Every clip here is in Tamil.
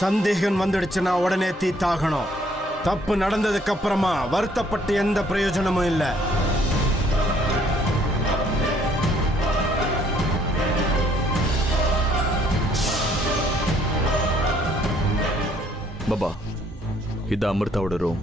சந்தேகம் வந்துடுச்சுன்னா உடனே தீத்தாகணும். தப்பு நடந்ததுக்கு அப்புறமா வருத்தப்பட்டு எந்த பிரயோஜனமும் இல்லை. பாபா, இது அமிர்தாவோட ரூம்.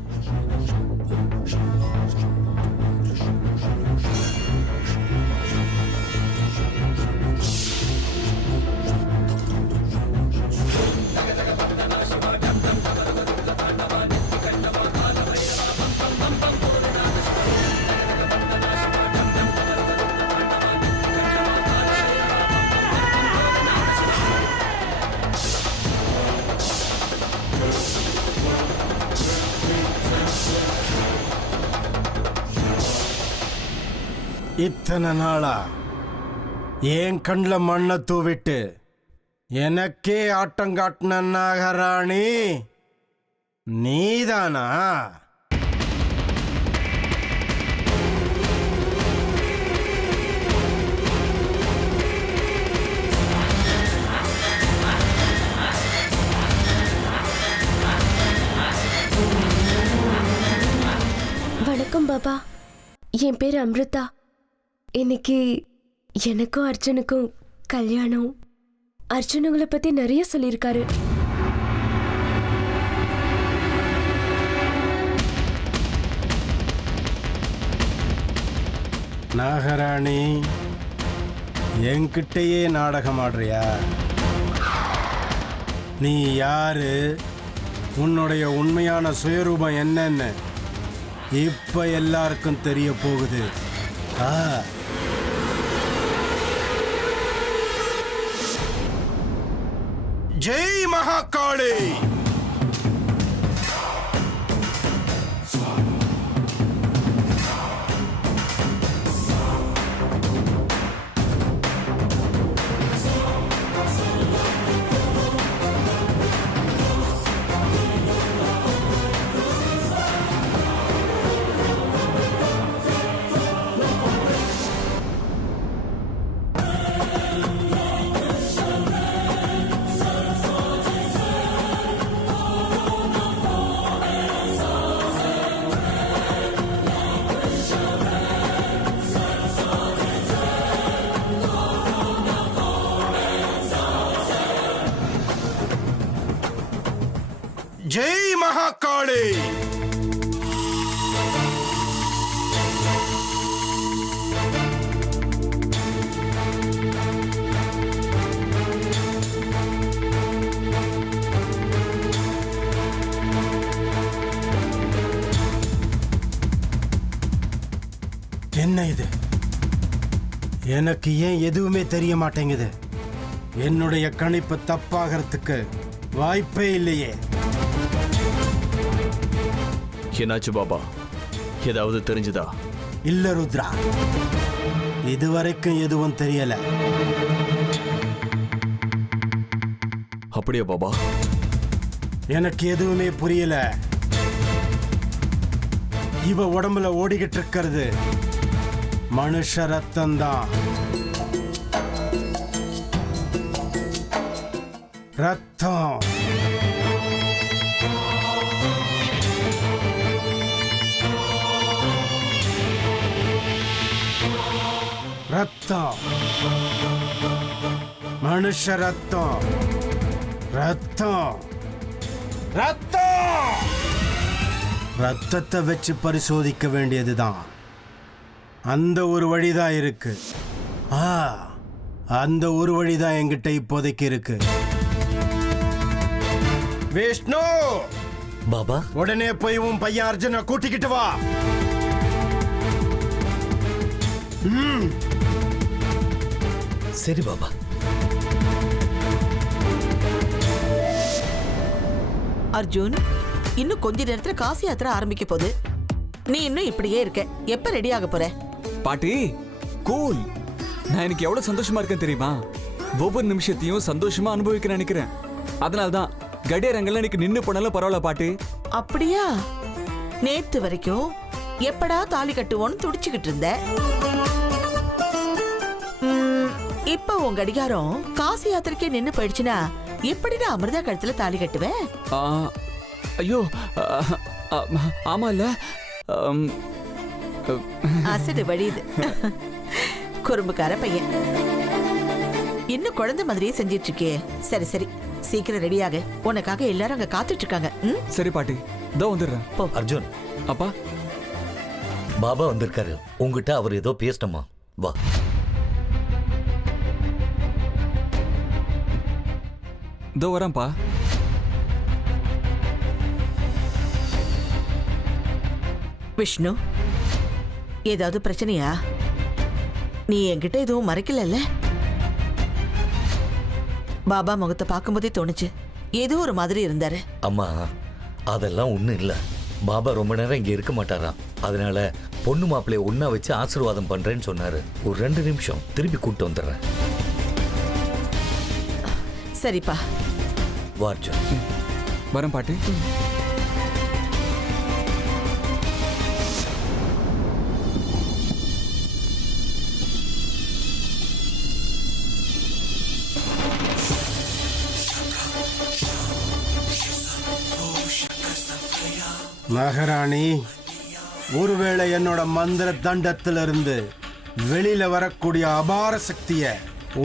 இத்தனை நாளா என் கண்ணில் மண்ணை தூவிட்டு எனக்கே ஆட்டங்காட்டின நாகராணி நீதானா? வணக்கம் பாபா, என் பேர் அமிர்தா. இன்னைக்கு எனக்கும் அர்ஜுனுக்கும் கல்யாணம். அர்ஜுன் உங்களை பத்தி நிறைய சொல்லியிருக்காரு. நாகராணி, என்கிட்டயே நாடகம் ஆடுறியா? நீ யாரு, உன்னுடைய உண்மையான சுயரூபம் என்னன்னு இப்ப எல்லாருக்கும் தெரிய போகுது. ஜெய் மகாகாளி! ஜெய் மகாகாளி! என்ன இது? எனக்கு ஏன் எதுவுமே தெரிய மாட்டேங்குது? என்னுடைய கணிப்பு தப்பாகிறதுக்கு வாய்ப்பே இல்லையே. என்னாச்சு பாபா? ஏதாவது தெரிஞ்சுதா? இல்ல ருத்ரா, இதுவரைக்கும் எதுவும் தெரியல. அப்படியா பாபா? எனக்கு எதுவுமே புரியல. இவ உடம்புல ஓடிக்கிட்டு இருக்கிறது மனுஷ ரத்தம் தான். ரத்தம். ரத்தம். மனுஷ ரத்தம். ரத்தம். ரத்தம். ரத்தத்தை வச்சு பரிசோதிக்க வேண்டியதுதான். அந்த ஒரு வழிதான் இருக்கு. அந்த ஒரு வழிதான் என்கிட்ட இப்போதைக்கு இருக்கு. விஷ்ணு பாபா, உடனே போய் உன் பையன் அர்ஜுனை கூட்டிக்கிட்டு வா. சரி பாபா. அர்ஜுன், இன்னும் கொஞ்ச நேரத்துல காசி யாத்திரை ஆரம்பிக்க போகுது. நீ இன்னும் இப்படியே இருக்க. எப்ப ரெடி ஆக போற? பாட்டி கூல். நான் எனக்கு எவ்வளவு சந்தோஷமா இருக்கேன் தெரியுமா? ஒவ்வொரு நிமிஷத்தையும் சந்தோஷமா அனுபவிக்க நினைக்கிறேன். அதனால்தான் கடியாரங்கள்ல எனக்கு நின்னு போனாலும் பரவாயில்ல பாட்டி. அப்படியா? நேத்து வரைக்கும் எப்படா தாலி கட்டுவோன்னு துடிச்சுக்கிட்டு இருந்த. இப்ப உன் கடிகாரம் காசி யாத்திரைக்கே நின்னு போயிடுச்சுன்னா எப்படிடா அமிர்தா கழுத்துல தாலி கட்டுவேன்? ஆ, ஐயோ ஆமா இல்ல அசடு வழியுது. குறும்புக்கார பையன். இன்னும் குழந்தை மாதிரியே செஞ்சிட்டு இருக்கே. சரி சரி, சீக்கிரம் ரெடியாக. உனக்காக எல்லாரும் அங்க காத்துட்டு இருக்காங்க. சரி பாட்டி, இதோ வந்துடுறேன். போ. அர்ஜுன், அப்பா பாபா வந்திருக்காரு. உங்ககிட்ட அவர் ஏதோ பேசணுமா? வா. இதோ வரேன்ப்பா. விஷ்ணு, ஏதாவது பிரச்சனையா? நீ என்கிட்ட எதுவும் மறைக்கலல்ல? பாபா முகத்தை பார்க்கும்போதே தோணுச்சு, ஏதோ ஒரு மாதிரி இருந்தாரு. அம்மா, அதெல்லாம் ஒண்ணும் இல்ல. பாபா ரொம்ப நேரம் இங்க இருக்க மாட்டாராம். அதனால பொண்ணு மாப்பிள்ளைய ஒண்ணா வச்சு ஆசீர்வாதம் பண்றேன்னு சொன்னாரு. ஒரு 2 நிமிஷம் திருப்பி கூப்பிட்டு வந்துடுறேன். சரிப்பா. வா அர்ஜுன். வரேன் பாட்டி. மகாராணி, ஒருவேளை என்னோட மந்திர தண்டத்திலிருந்து வெளியில வரக்கூடிய அபார சக்திய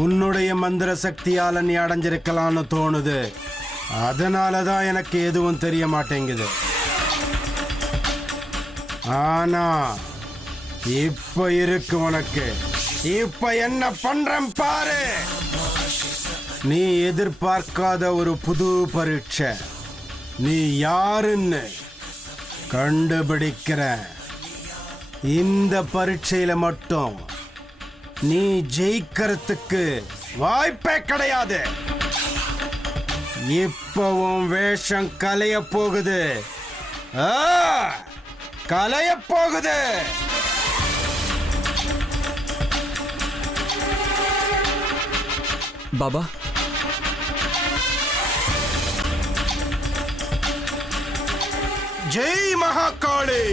உன்னுடைய மந்திர சக்தியால நீ அடைஞ்சிருக்கலாம்னு தோணுது. அதனாலதான் எனக்கு எதுவும் தெரிய மாட்டேங்குது. ஆனா இப்ப இருக்கு உனக்கு. இப்ப என்ன பண்றேன் பாரு. நீ எதிர்பார்க்காத ஒரு புது பரீட்சை. நீ யாருன்னு கண்டுபிடிக்கிற. இந்த பரீட்சையில மட்டும் நீ ஜெயிக்கிறதுக்கு வாய்ப்பே கிடையாது. இப்பவும் வேஷம் கலைய போகுது. கலைய போகுது. பாபா, ஜெய் மகாகாளி.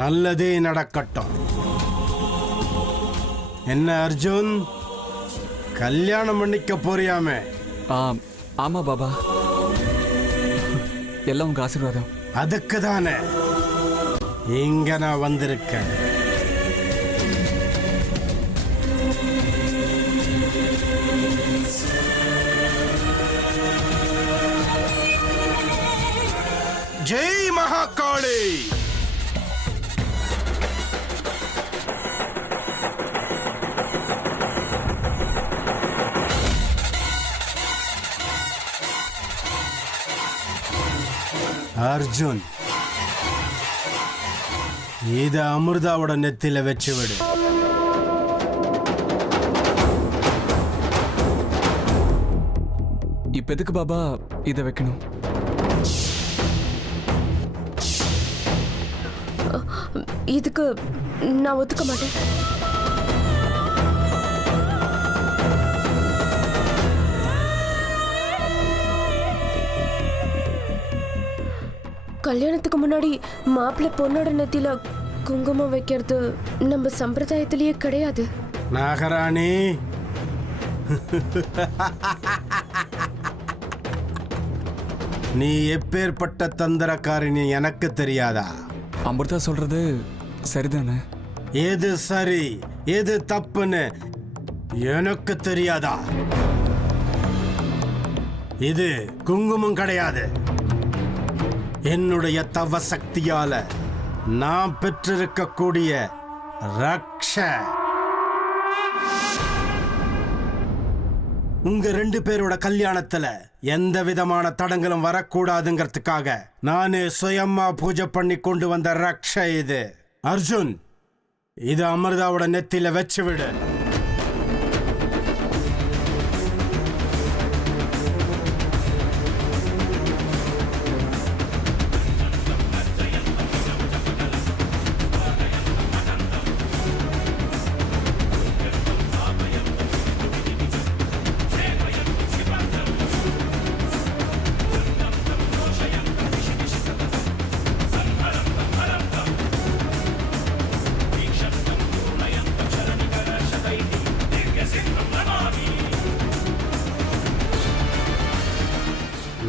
நல்லதே நடக்கட்டும். என்ன அர்ஜுன், கல்யாணம் பண்ணிக்க போறியாமே? ஆமா பாபா, எல்லாம் உங்க ஆசீர்வாதம். அதுக்கு தானே இங்க நான் வந்திருக்கேன். ஜெய் மகாகாளி. அர்ஜுன், இத அமிர்தாவோட நெத்தில வச்சு விடு. இப்ப எதுக்கு பாபா இதை வைக்கணும்? இதுக்கு நான் ஒத்துக்க மாட்டேன். கல்யாணத்துக்கு முன்னாடி மாப்பிள்ளை பொண்ணோட நெத்தியில குங்குமம் வைக்கிறது நம்ம சம்பிரதாயத்திலேயே கிடையாது. நாகராணி, நீ எப்பேற்பட்ட தந்திரக்காரினி எனக்கு தெரியாதா? அமிர்தா சொல்றது சரிதானே? எது சரி எது தப்புன்னு எனக்கு தெரியாதா? இது குங்குமம் கிடையாது. என்னுடைய தவ சக்தியால நான் பெற்றிருக்கக்கூடிய ரக்ஷ. உங்க 2 பேரோட கல்யாணத்துல எந்த விதமான தடங்களும் வரக்கூடாதுங்கிறதுக்காக நானே சுயமா பூஜை பண்ணி கொண்டு வந்த ரக்ஷ இது. அர்ஜுன், இது அமிர்தாவோட நெத்தில வச்சு விடு.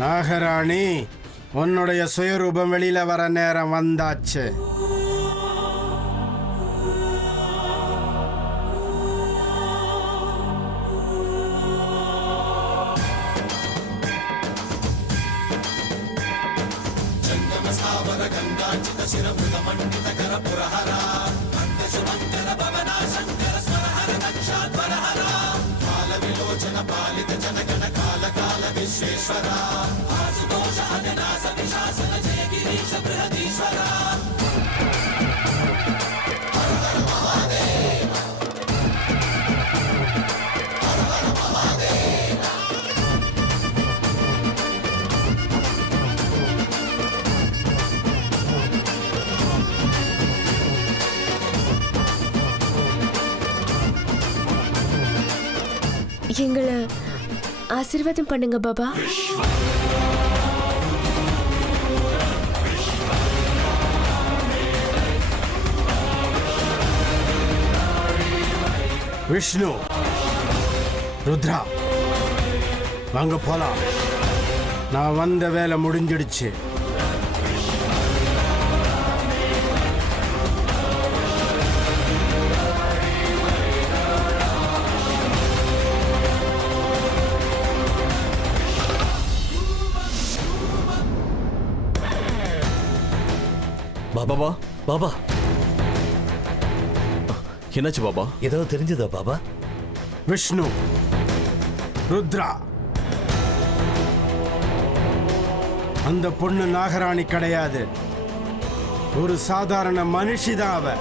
நாகராணி, உன்னுடைய சுயரூபம் வெளியில வர நேரம் வந்தாச்சு. எங்களை ஆசீர்வாதம் பண்ணுங்க பாபா. விஷ்ணு, ருத்ரா, வாங்க போலாம். நான் வந்த வேலை முடிஞ்சிடுச்சு. பாபா, பாபா, என்னாச்சு பாபா? ஏதாவது தெரிஞ்சதா பாபா? விஷ்ணு, ருத்ரா, அந்த பொண்ணு நாகராணி கிடையாது, ஒரு சாதாரண மனுஷிதான் அவ.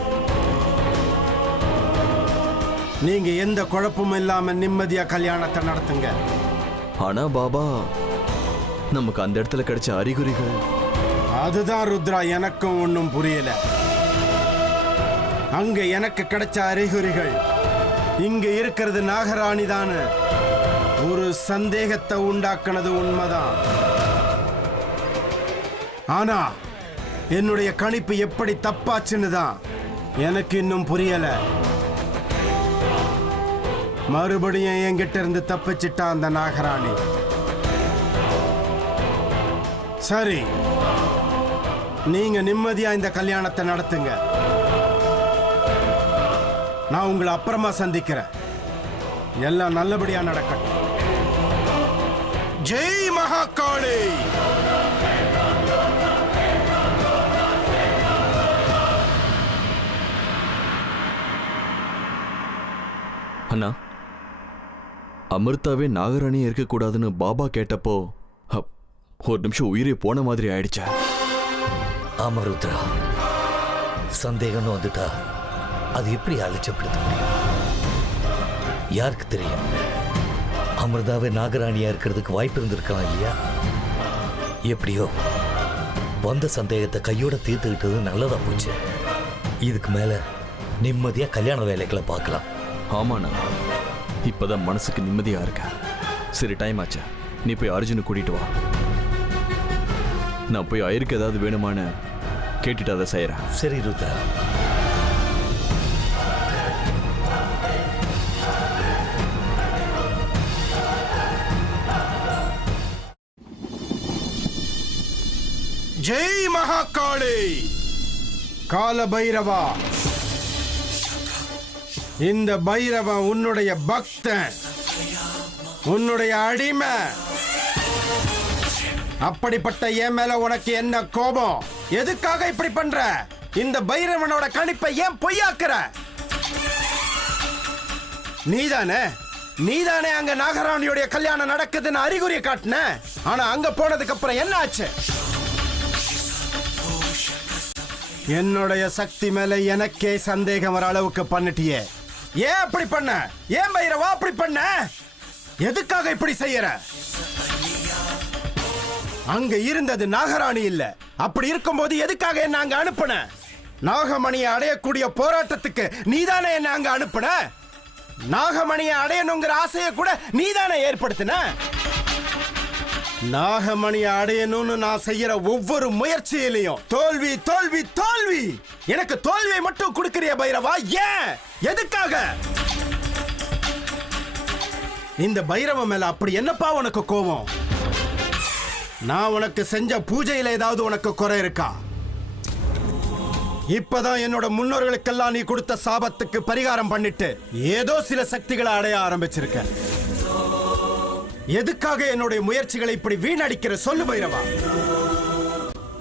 நீங்க எந்த குழப்பமும் இல்லாம நிம்மதியா கல்யாணத்தை நடத்துங்க. ஆனா பாபா, நமக்கு அந்த இடத்துல கிடைச்ச அறிகுறிகள். அதுதான் ருத்ரா, எனக்கும் ஒன்றும் புரியல. அங்க எனக்கு கிடைச்ச அறிகுறிகள் இங்க இருக்கிறது நாகராணி தானு ஒரு சந்தேகத்தை உண்டாக்குனது உண்மைதான். ஆனா என்னுடைய கணிப்பு எப்படி தப்பாச்சுன்னு தான் எனக்கு இன்னும் புரியல. மறுபடியும் என்கிட்ட இருந்து தப்பிச்சிட்டா அந்த நாகராணி. சரி, நீங்க நிம்மதியா இந்த கல்யாணத்தை நடத்துங்க. நான் உங்களை அப்புறமா சந்திக்கிறேன். எல்லாம் நல்லபடியா நடக்கட்டும். ஜெய் மகாகாளி. அண்ணா, அமிர்தாவே நாகராணியே இருக்கக்கூடாதுன்னு பாபா கேட்டப்போ ஒரு நிமிஷம் உயிரே போன மாதிரி ஆயிடுச்சா? ஆமா ருத்ரா, சந்தேகம்னு வந்துட்டா அது எப்படி அலட்சியப்படுத்த முடியும்? யாருக்கு தெரியும், அமிர்தாவே நாகராணியா இருக்கிறதுக்கு வாய்ப்பு இருந்திருக்கலாம் இல்லையா? எப்படியோ வந்த சந்தேகத்தை கையோட தீர்த்துக்கிட்டது நல்லதா போச்சு. இதுக்கு மேல நிம்மதியா கல்யாண வேலைகளை பார்க்கலாம். ஆமாண்ணா, இப்பதான் மனசுக்கு நிம்மதியா இருக்க. சரி, டைம் ஆச்சா, நீ போய் அர்ஜுனை கூட்டிட்டு வா. நான் போய் ஐயருக்கு ஏதாவது வேணுமான்னு கேட்டுட்டு அதை செய்யறேன். சரி ருத்ரா. ஜெய் மகாகாளி. கால பைரவா, இந்த பைரவன் உன்னுடைய பக்தன், உன்னுடைய அடிமை. அப்படிப்பட்ட என் மேல உனக்கு என்ன கோபம்? எதுக்காக இப்படி பண்ற? இந்த பைரவனோட கணிப்பை ஏன் பொய்யாக்குற? நீதானே அங்க நாகராணியோட கல்யாணம் நடக்குதுன்னு அறிகுறியை காட்டின. ஆனா அங்க போனதுக்கு அப்புறம் என்ன ஆச்சு? என்னுடைய சக்தி மேல எனக்கே சந்தேகம் வர அளவுக்கு பண்ணிட்டியே. ஏன் அப்படி பண்ண? ஏன் பைரவா அப்படி பண்ண? எதுக்காக இப்படி செய்யற? அங்க இருந்தது நாகராணி இல்ல. அப்படி இருக்கும்போது எதுக்காக என்ன அங்க அனுப்புன? நாகமணியை அடையக்கூடிய போராட்டத்துக்கு நீதானே என்ன அங்க அனுப்புன. நாகமணியை அடையணுங்கிற ஆசையை கூட நீதானே ஏற்படுத்தின. நாகமணியை அடையணும்னு நான் செய்யற ஒவ்வொரு முயற்சியிலையும் தோல்வி தோல்வி தோல்வி. எனக்கு தோல்வியை மட்டும் கொடுக்கிறிய பைரவா? ஏன்? எதுக்காக? இந்த பைரவ மேல அப்படி என்னப்பா உனக்கு கோபம்? நான் உனக்கு செஞ்ச பூஜையில ஏதாவது உனக்கு குறை இருக்கா? இப்பதான் என்னோட முன்னோர்களுக்கெல்லாம் நீ கொடுத்த சாபத்துக்கு பரிகாரம் பண்ணிட்டு ஏதோ சில சக்திகளை அடைய ஆரம்பிச்சிருக்க. எதுக்காக என்னுடைய முயற்சிகளை இப்படி வீணடிக்கிற சொல்லு பைரவா.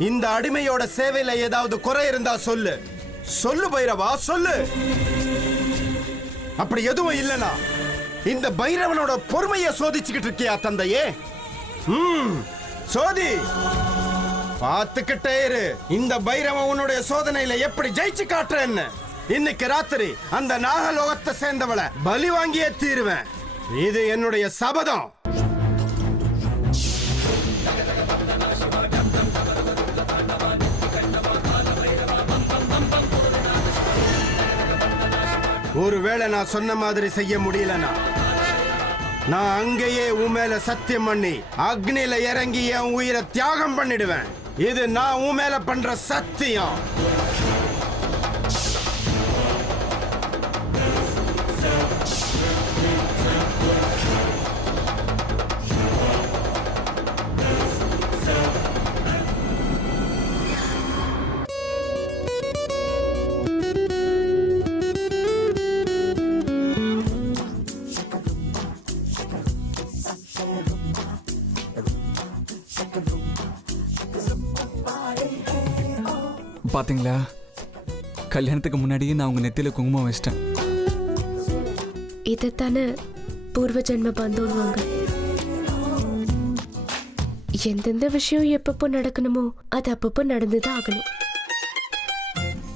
இந்த அடிமையோட சேவையில ஏதாவது குறை இருந்தா சொல்லு. சொல்லு பைரவா, சொல்லு. அப்படி எதுவும் இல்லனா இந்த பைரவனோட பொறுமையை சோதிச்சுக்கிட்டு இருக்கியா தந்தையே? சோதி, பார்த்துக்கிட்டே இரு. இந்த பைரவன் உன்னுடைய சோதனையில எப்படி ஜெயிச்சு காட்டுறேன்னு. இன்னைக்கு ராத்திரி அந்த நாகலோகத்தை சேர்ந்தவளை பலி வாங்கியே தீருவேன். இது என்னுடைய சபதம். ஒருவேளை நான் சொன்ன மாதிரி செய்ய முடியலனா நான் அங்கேயே உன் மேல சத்தியம் பண்ணி அக்னியில இறங்கி என் உயிரை தியாகம் பண்ணிடுவேன். இது நான் உன் மேல பண்ற சத்தியம். பாத்தீங்களா, கல்யாணத்துக்கு முன்னாடியே நான் உங்க நெத்தியில குங்குமம் வச்சிட்டேன். இதைத்தானே பூர்வ ஜென்ம பந்தோன்னுவாங்க. எந்தெந்த விஷயம் எப்பப்போ நடக்கணுமோ அது அப்பப்போ நடந்துதான் ஆகணும்.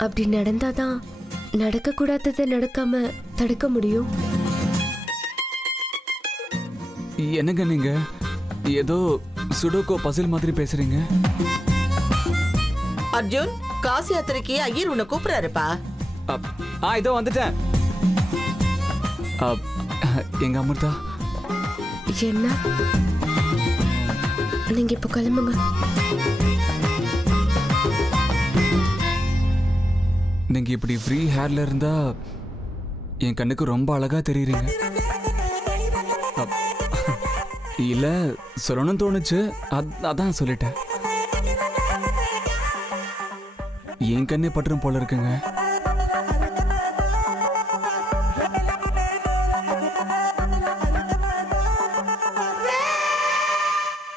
அப்படி நடந்தாதான் நடக்க கூடாததை நடக்காம தடுக்க முடியும். என்னங்க நீங்க ஏதோ சுடோகோ பசில் மாதிரி பேசுறீங்க. அர்ஜுன், காசி யாத்திரைக்கு ஐயர் உன்னை கூப்பிடுறாருப்பா. இதோ வந்துட்டேன். எங்க அமிர்தா, என்ன நீங்க இப்ப கிளம்புங்க. நீங்க இப்படி ஃப்ரீ ஹேர்ல இருந்தா என் கண்ணுக்கு ரொம்ப அழகா தெரியுறீங்க. இல்ல சொல்லணும்னு தோணுச்சு, அதான் சொல்லிட்டேன். என் கண்ணே பற்றும் போல இருக்குங்க.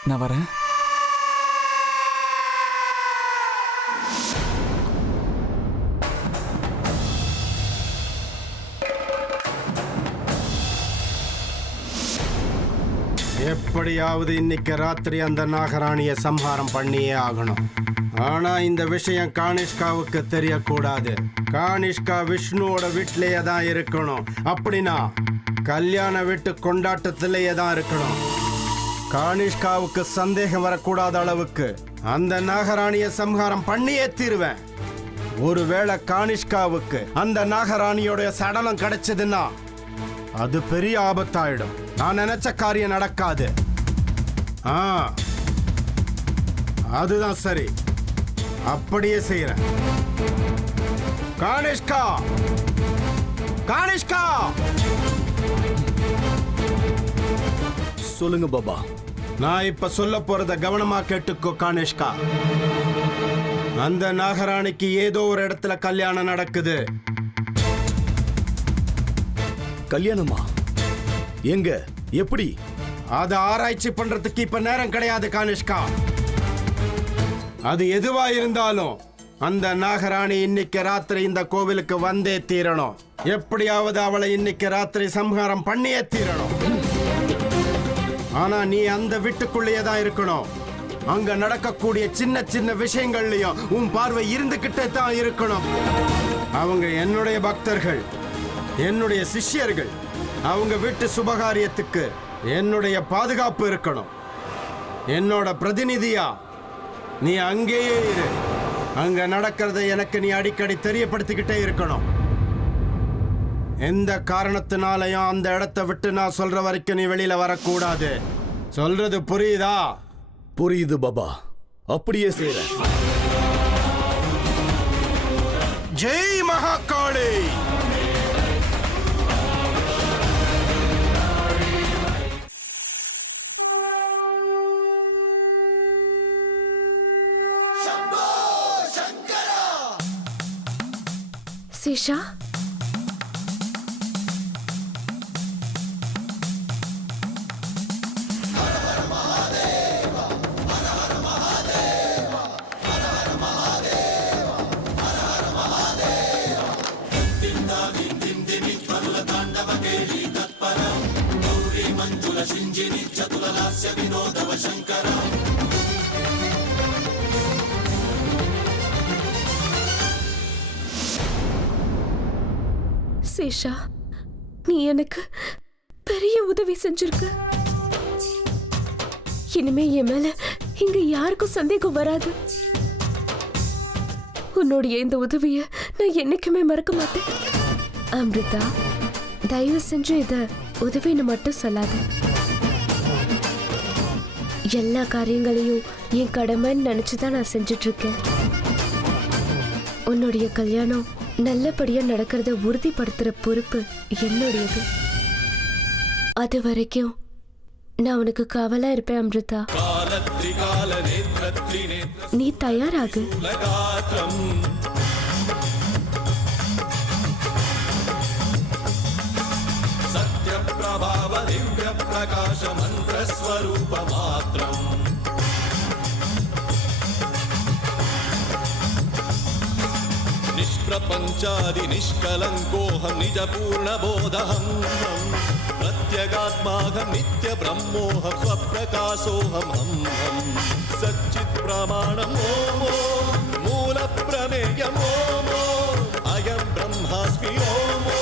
நான் வரேன். எப்படியாவது இன்னைக்கு ராத்திரி அந்த நாகராணியை சம்ஹாரம் பண்ணியே ஆகணும். ஆனா இந்த விஷயம் கானிஷ்காவுக்கு தெரியக்கூடாது. கானிஷ்கா விஷ்ணுவோட வீட்டிலேயே தான் இருக்கணும். அப்படின்னா கல்யாண வீட்டு கொண்டாட்டத்திலேயே தான் இருக்கணும். கானிஷ்காவுக்கு சந்தேகம் வரக்கூடாத அளவுக்கு அந்த நாகராணியை சம்ஹாரம் பண்ணியே தீருவேன். ஒருவேளை கானிஷ்காவுக்கு அந்த நாகராணியோட சடலம் கிடைச்சதுன்னா அது பெரிய ஆபத்தாயிடும். நான் நினைச்ச காரியம் நடக்காது. அதுதான் சரி, அப்படியே செய்யறேன். கானிஷ்கா, கானிஷ்கா, சொல்லுங்க பாபா. நான் இப்ப சொல்ல போறத கவனமா கேட்டுக்கோ கானிஷ்கா. அந்த நாகராணிக்கு ஏதோ ஒரு இடத்துல கல்யாணம் நடக்குது. கல்யாணமா? எங்க? எப்படி? அதை ஆராய்ச்சி பண்றதுக்கு இப்ப நேரம் கிடையாது கானிஷ்கா. அது எதுவா இருந்தாலும் அந்த நாகராணி இன்னைக்கு ராத்திரி இந்த கோவிலுக்கு வந்தே தீரணும். எப்படியாவது அவளை இன்னைக்கு ராத்திரி சம்ஹாரம் பண்ணியே தீரணும். ஆனா நீ அந்த வீட்டுக்குள்ளேயே தான் இருக்கணும். அங்க நடக்கக்கூடிய சின்ன சின்ன விஷயங்கள்லயும் உன் பார்வை இருந்துகிட்டே தான் இருக்கணும். அவங்க என்னுடைய பக்தர்கள், என்னுடைய சிஷ்யர்கள். அவங்க வீட்டு சுபகாரியத்துக்கு என்னுடைய பாதுகாப்பு இருக்கணும். என்னோட பிரதிநிதியா நீ அங்கேயே இரு. அங்க நடக்கிறத எனக்கு நீ அடிக்கடி தெரியப்படுத்திக்கிட்டே இருக்கணும். எந்த காரணத்தினாலையும் அந்த இடத்தை விட்டு நான் சொல்ற வரைக்கும் நீ வெளியில வரக்கூடாது. சொல்றது புரியுதா? புரியுது பாபா, அப்படியே செய்றேன். ஜெய் மகாகாளி. சேஷா, சேஷா, நீ எனக்கு பெரிய உதவி செஞ்சிருக்க. இனிமே என் மேல இங்க யாருக்கும் சந்தேகம் வராது. உன்னுடைய இந்த உதவிய நான் என்னைக்குமே மறக்க மாட்டேன். அம்ரிதா, தயவு செஞ்சு இத உதவின்னு மட்டும் சொல்லாத. எல்லா காரியங்களையும் என் கடமைன்னு நினைச்சுதான் நான் செஞ்சுட்டு இருக்கேன். உன்னுடைய கல்யாணம் நல்லபடியா நடக்கிறத உறுதிப்படுத்துற பொறுப்பு என்னுடையது. அது வரைக்கும் நான் உனக்கு காவலா இருப்பேன் அம்ரிதா. நீ தயாராகு. சத்யபிரபாவ திவ்ய பிரகாச மந்திர ஸ்வரூப மாத்ரம் நிஷ்பிரபஞ்சாதி நிஷ்கலங்கோஹம் நிஜ பூர்ணபோதஹம் பிரத்யகாத்மாகம் நித்ய பிரம்மோஹம் ஸ்வப்பிரகாசோஹம் ஹம் சச்சித் பிரமாணம் ஓமோ மூல பிரமேயம் ஓமோ அயம் பிரம்மாஸ்மி ஓமோ